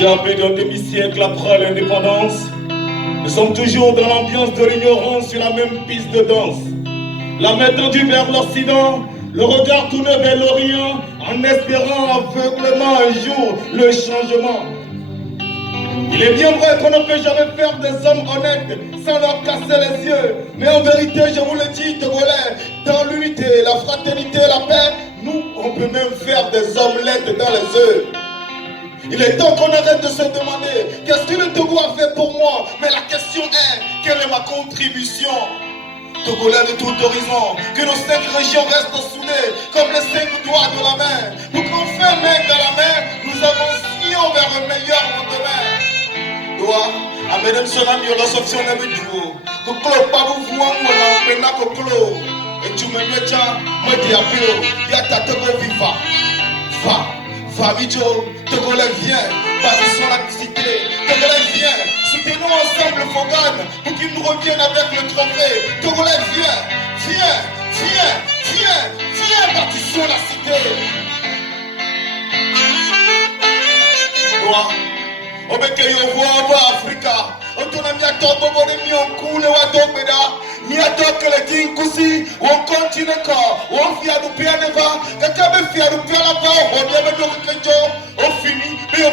Déjà plus d'un demi-siècle après l'indépendance, nous sommes toujours dans l'ambiance de l'ignorance sur la même piste de danse. La main tendue vers l'Occident, le regard tourné vers l'Orient, en espérant aveuglement un jour le changement. Il est bien vrai qu'on ne peut jamais faire des hommes honnêtes sans leur casser les yeux. Mais en vérité, je vous le dis, Togolais, dans l'unité, la fraternité, la paix, nous, on peut même faire des omelettes dans les œufs. Il est temps qu'on arrête de se demander qu'est-ce que le Togo a fait pour moi. Mais la question est, quelle est ma contribution? Togolais de tout horizon, que nos 5 régions restent soudées comme les 5 doigts de la main. Pour qu'enfin, main dans la main, nous avancions vers un meilleur lendemain. Doa, amène son ami au l'assomption de Bédou. Koklo, pas vous voir, moi, dans le pénac Koklo. Et tu me mets, moi, diapio, y'a Togo viva. Va, Midjo, Togolais, viens, bâtissons la cité. Togolais, viens, soutenons ensemble Fogan pour qu'il nous revienne avec le trophée. Togolais, viens, bâtissons la cité. Obeke yo voa Africa. Autonomie à ton bobo de mi on coule ou à ton beda. Mi à ton que le dinkusi. Ou on continue encore. Ou on fia du pia neva. Kaka me fia du pia la va. On dit me donc que jo. On finit. Mais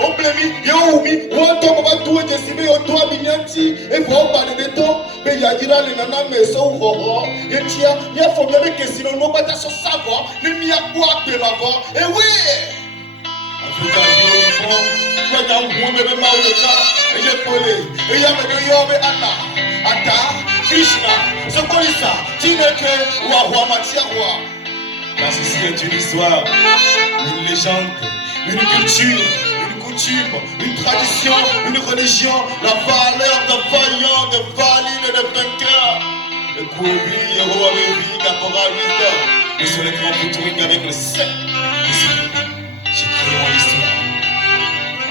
on blémi. Yo oumi. Ou on tombe à tout et décimé. On doit minyanti. Et faut pas de déto. Mais y'a dira le nana mais so ou horror. Et tia. Y'a faut bien que sinon non pas sur savoir. Ne mi à quoi de l'avant. Et oui. Africa beautiful. Kwenda ngumbe mauleka ejepole eyamede yobe ana ata Krishna Sokolisa Tineke wa Matiarwa. Car ceci est une histoire, une légende, une culture, une coutume, une tradition, une religion, la valeur de vaillant, de valide, de vainqueur. Le Koubi, Yehova Bevi, Caporal Wisdom, et sur l'écran featuring avec le 7. J'ai créé mon histoire.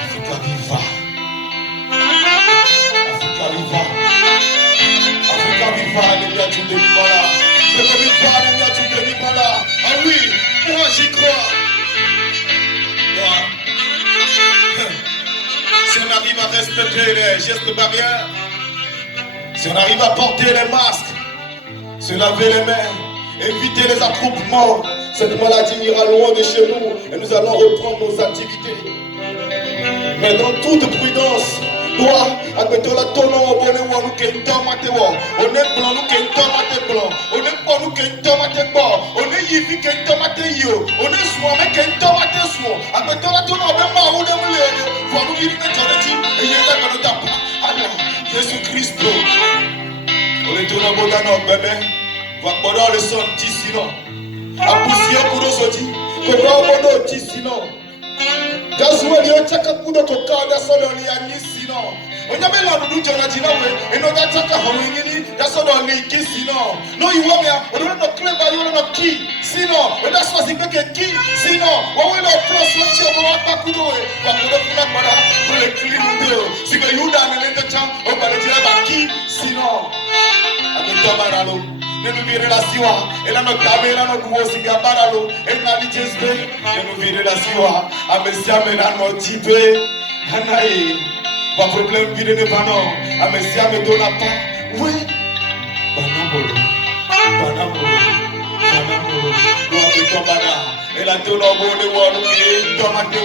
Africa Viva. Africa Viva. Africa Viva, les gars, tu te dis pas là. Africa Viva, les gars, tu te dis pas là. Ah oui, moi j'y crois. Si on arrive à respecter les gestes barrières, si on arrive à porter les masques, se laver les mains, éviter les attroupements, cette maladie ira loin de chez nous et nous allons reprendre nos activités. Mais dans toute prudence, toi, admettons la tonne au bonnet ou nous qui est tomate, on est blanc, nous qui est tomate blanc, on est pas nous qui est tomate blanc, on est yifi qui est tomate yo, on est soin, mais qui est tomate soin. Admettons la tonne au même marou de moulin, pour nous vivre notre et il y a dans notre tapa. Alors, Jésus Christ, on est tourné au bout d'un bébé, va pendant le son sinon. A pousser au bout de ce dit, qu'on va au bout de sinon. Gazueli ochaka kudo kokada solo ni anyisino. Onyame la nudu jona jinawe eno gataka hawingini ya solo ni kisino. No iwome ya odo no clever you no key sino. Oda swazi peke key sino. Wawe no plus wachi obo wapakudo we. Wakudo kuna para kule klindo. Sigo yuda nelendo cham obale jira baki sino. Abeto baralo. Nous vivons la siwa, et là notre table, là notre gros cigare baralo, et là les jazz, nous vivons la siwa, avec ça maintenant notre type, Hanaï, pas problème vide de banon, avec ça me donne pas, oui, banabolo, nous avec ton bana, et là tout le monde est tomate,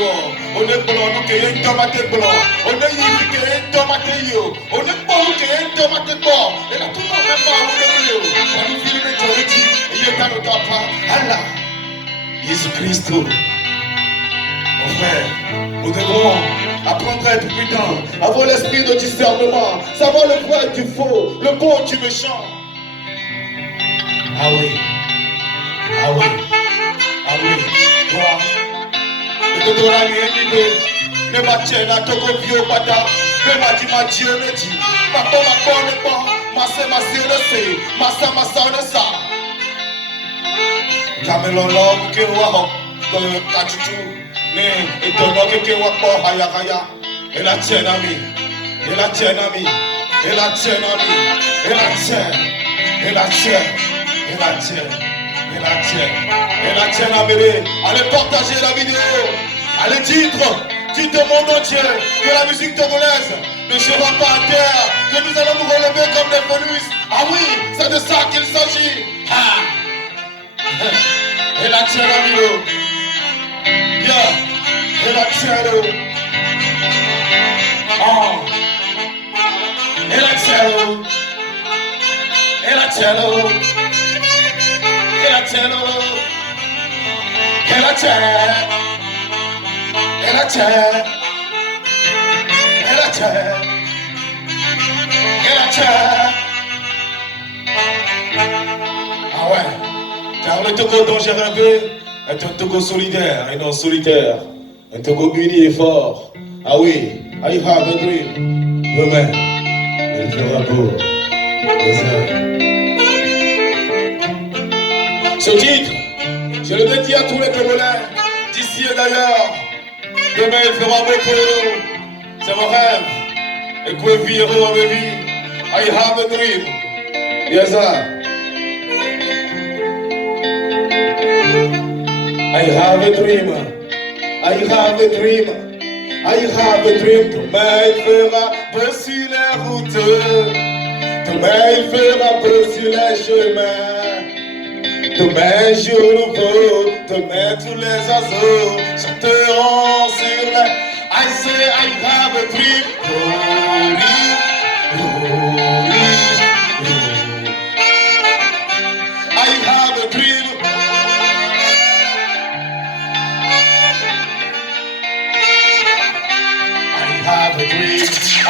on est blanc, nous qui est tomate blanc, on est yves qui est tomate yo, on est bon qui est tomate bon, et là tout le monde est pas où Allah, Jésus-Christ, mon frère, nous devons apprendre à être prudents, avoir l'esprit de discernement, savoir le vrai du faux, le bon du méchant. Ah oui, toi, ne te donne rien d'idée, ne m'attire à ton vieux bata, ne m'a dit Dieu ne dit, papa ne pas, ma sœur ne sait, Kamelo love ke wa to kachuchu ne etono ke wa ko haya ela chenami allez partager la vidéo, allez titre Dites au monde entier que la musique togolaise ne sera pas à terre, que nous allons nous relever comme des Vénus. Ah oui, c'est de ça qu'il s'agit. Ah. Et la tienne, amigo. Yeah. Et la tienne. Oh. Et la tienne. Et la tienne. Et la tienne. Et la tienne. Et la tienne. Et la tienne. Et la tienne. Ah ouais. Car le Togo dont j'ai rêvé est un Togo solidaire et non solitaire. Un Togo uni et fort. Ah oui, I have a dream. Demain, il fera beau. Ce titre, je le dédie à tous les Togolais, d'ici et d'ailleurs. Demain, il fera beau pour nous. C'est mon rêve. Et que vivre ma vie. I have a dream. Yes, sir. I have a dream, I have a dream, I have a dream. Demain il fera beau sur les routes, demain il fera beau sur les chemins. Demain jour nouveau, demain tous les oiseaux chanteront sur les. I say I have a dream, glory, glory, glory. I have a dream.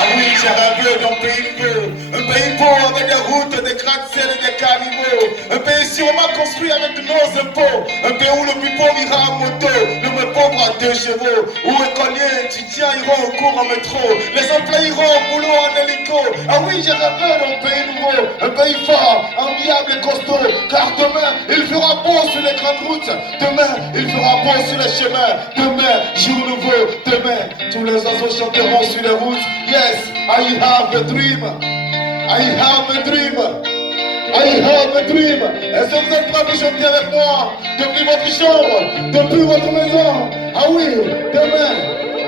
Ah oui, j'ai rêvé d'un pays nouveau, un pays pauvre avec des routes, des gratte-ciel et des caniveaux, un pays sûrement construit avec nos impôts, un pays où le plus pauvre ira en moto, le plus pauvre à 2 chevaux, où écoliers, étudiants iront au cours en métro, les employés iront au boulot en hélico. Ah oui, j'ai rêvé d'un pays nouveau, un pays fort, enviable et costaud, car demain, il fera beau sur les grandes routes, demain, il fera beau sur les chemins, demain, jour nouveau, demain, tous les oiseaux chanteront sur les routes. Yes, I have a dream. I have a dream. I have a dream. Est-ce que vous êtes prêts pour chanter avec moi? Depuis votre chambre, depuis votre maison. Ah oui, demain,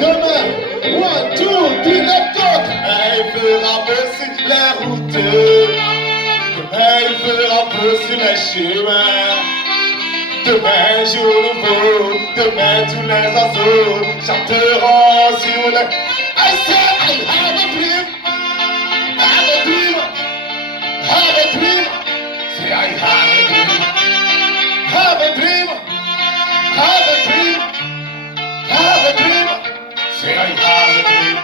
demain. 1, 2, 3, let's go. Demain, il fera beau sur les routes. Demain, il fera beau sur les chemins. Demain, jour nouveau. Demain, tous les oiseaux chanteront sur les. I said I have a dream, have a dream, have a dream. Say I have a dream, have a dream, have a dream, have a dream. Say I have a dream,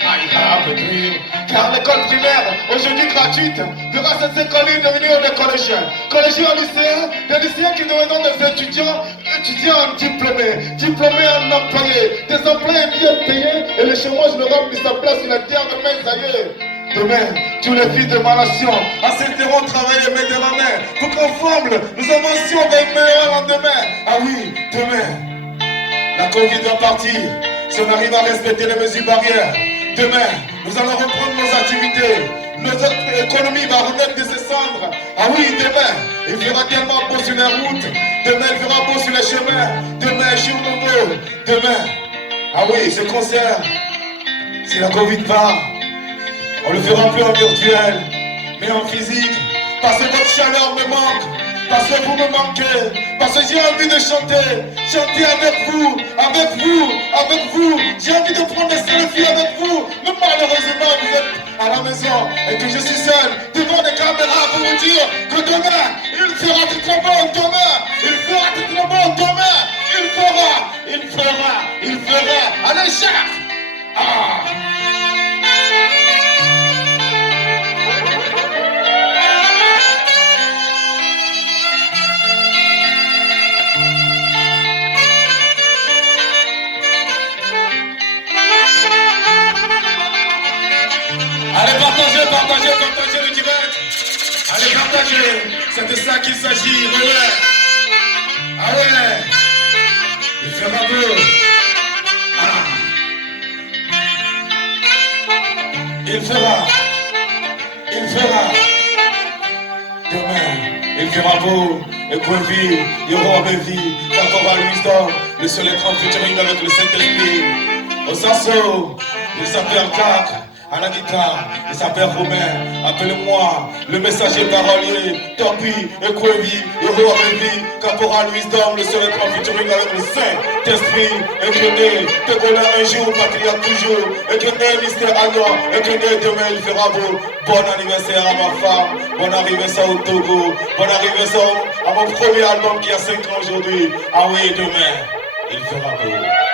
I have a dream. Car l'école primaire, aujourd'hui gratuite, verra cette école devenir des collégiens. Collégiens lycéens, des lycéens qui deviendront des étudiants, étudiants diplômés, diplômés en employés, des employés bien payés et le chômage n'aura plus sa place sur la terre de mes aïeux. Demain, tous les fils de ma nation accepteront de travailler main dans la main pour qu'ensemble nous avancions vers le meilleur lendemain. Ah oui, demain, la Covid va partir si on arrive à respecter les mesures barrières. Demain, nous allons reprendre nos activités. Notre économie va renaître de ses cendres. Ah oui, demain, il fera tellement beau sur les routes. Demain, il fera beau sur les chemins. Demain, jour nouveau. Demain, ah oui, ce concert, si la Covid part, on le fera plus en virtuel, mais en physique. Parce que votre chaleur me manque. Parce que vous me manquez, parce que j'ai envie de chanter, chanter avec vous, avec vous, avec vous. J'ai envie de prendre des selfies avec vous, mais malheureusement vous êtes à la maison et que je suis seul devant des caméras pour vous dire que demain, il fera tout trop bon, demain, il fera tout trop bon, demain, il fera, il fera, il fera. Allez, Jacques! Ah. Allez, partagez, partagez, partagez le direct. Allez, partagez. C'est de ça qu'il s'agit. Ouais. Ah ouais. Il fera beau. Ah. Il fera. Il fera. Demain, il fera beau. Et pour vie, il y aura ma vie. Encore à l'histoire. Le seul écran featuring avec le Saint-Esprit. Au Sasso, il s'appelle Cac, à la guitare, il s'appelle Romain, appelez-moi le messager parolier, Topi, Ekwevi, Héros Révi, Caporal Wisdom, le seul être en featuring avec le Saint-Esprit, Ekene, Togolais un jour, patriote toujours, Ekene, mystère à noir, Ekene, demain il fera beau. Bon anniversaire à ma femme, bon anniversaire au Togo, bon anniversaire à mon premier album qui a 5 ans aujourd'hui. Ah oui, demain, il fera beau.